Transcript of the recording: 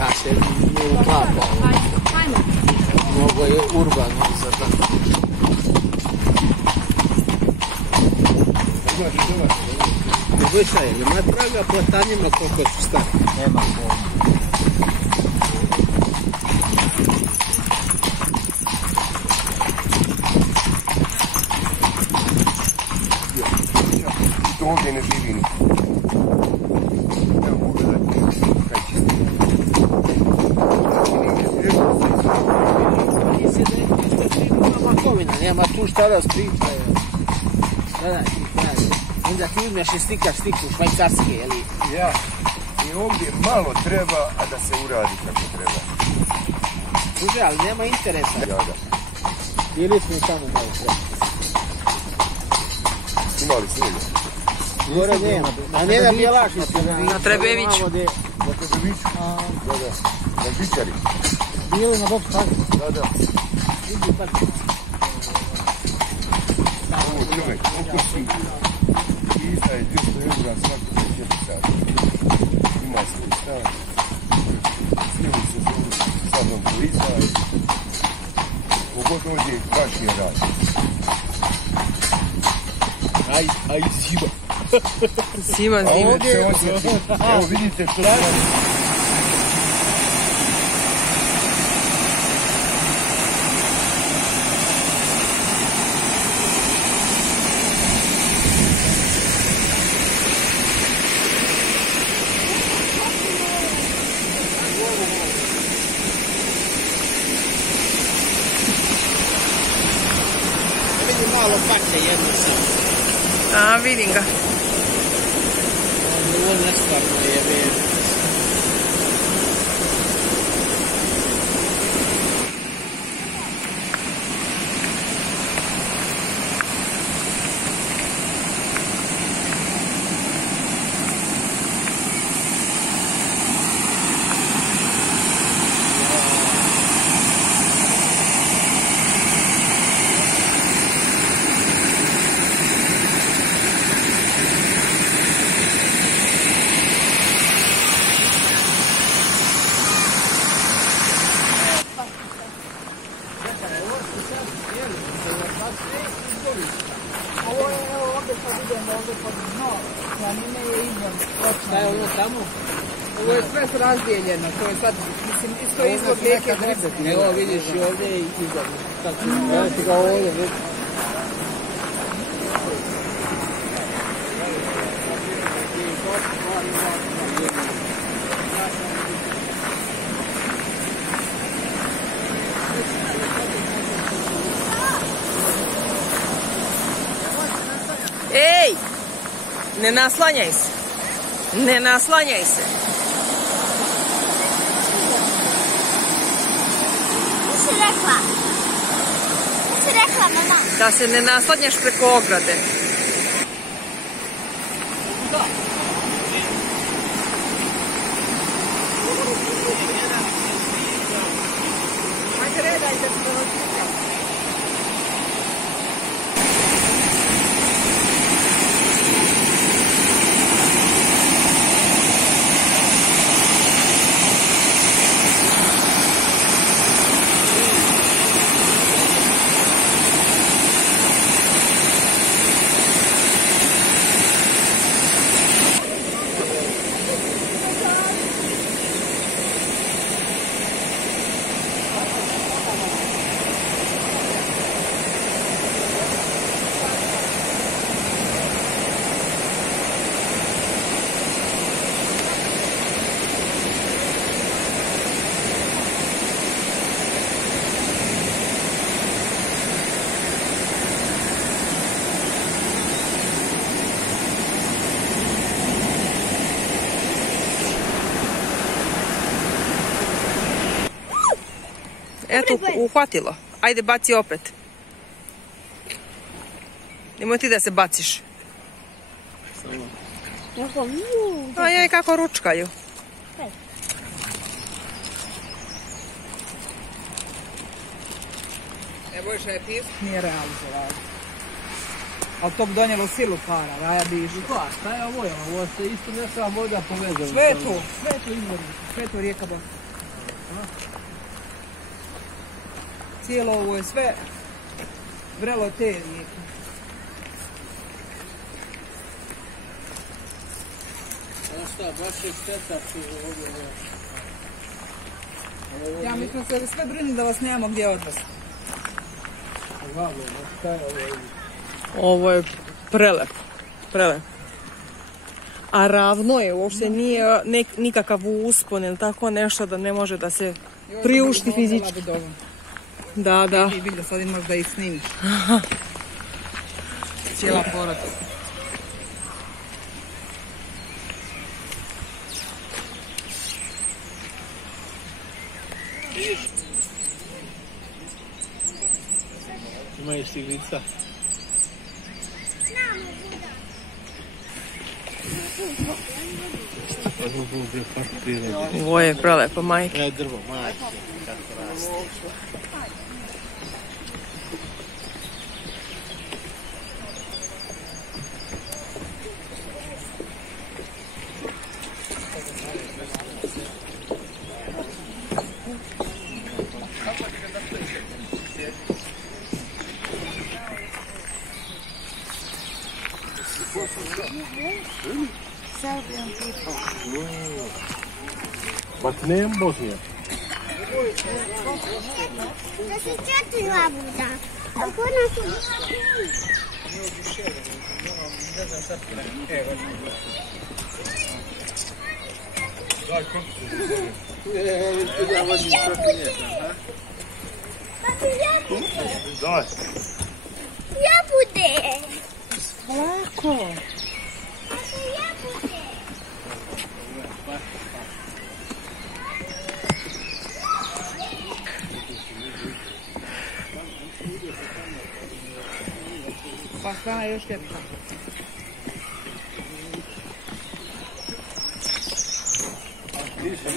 Kad se ne uklapa. Mnogo je urbano za tako. Wyżej, nie ma praga, platanie ma kogoś wstać. Nie ma Tu ovdje ne živi niko. Evo pogledajte, kaj čisto. Nema tu šta da spriča. Gledaj, onda ti uzmeš i slikaš sliku švajcarske, jeli? Ja, i ovdje malo treba, a da se uradi kako treba. Služe, ali nema interesa. Ja, da. Bili smo tamo malo treba. Imali snijega? Gore nema, a ne na Bjelašnici. Na Trebeviću. Na Trebeviću? Da, da. Na Bičari. Bili na Bob Parku. Da, da. Vidi park. Ovo čovjek, okusi. Izdaje 200 eura svaki 4 sata. Ima svoj stan. Slijeli se zovu sa mnom koji izdaje. Pogotovo ovdje baš je rad. Aj, zima. Zima. A ovdje se osjeti. Evo vidite što se radi. Malo pakne jedno sam. A, vidim ga. Ovo nestvarno je već. Ovo je ovdje kad idemo ovdje pod dno, planine je izvan. Šta je ono tamo? Ovo je sve razdijeljeno, to je sad, mislim, isto izvod rijeke Drbe. Evo vidiš i ovdje je izvan. Evo ti ga ovdje, vidi. Ej! Ne naslanjaj se. Ne naslanjaj se. Šta si rekla? Šta si rekla, mama? Da se ne naslanjaš preko ograde. Ajde, redajte se da vas čekam. Eto, uhvatilo. Ajde, baci opet. Nemoj ti da se baciš. Ajaj, kako ručkaju. Nebojša je pis? Nije realizovao. Ali to bi donijelo silu para, Raja bi išli. Šta je ovo? Ovo se isto neka voda povezana. Sve je to izvorno, sve je to rijeka Bosna. Cijelo ovo je sve vrelo te rijeke. Šta, baš je šteta što je ovdje. Ja mislim se sve brini da vas nemamo gdje odvesti. Ovo je prelepo, prelepo. A ravno je, uopšte nije nikakav uspon ili tako nešto da ne može da se priušti fizički. Da, da. I vidio, sad imaš da ih snimiš. Cijela porodica. Ima i štiglica. Ovo je prelepo, majke. Ne, drvo, majke, kako raste. Serbian people. But name Bosnia. Da se četiri labuda. Ako nas je... Daj. Jabude. Lako. Jabude. Pa šta još ljepša. Ništa.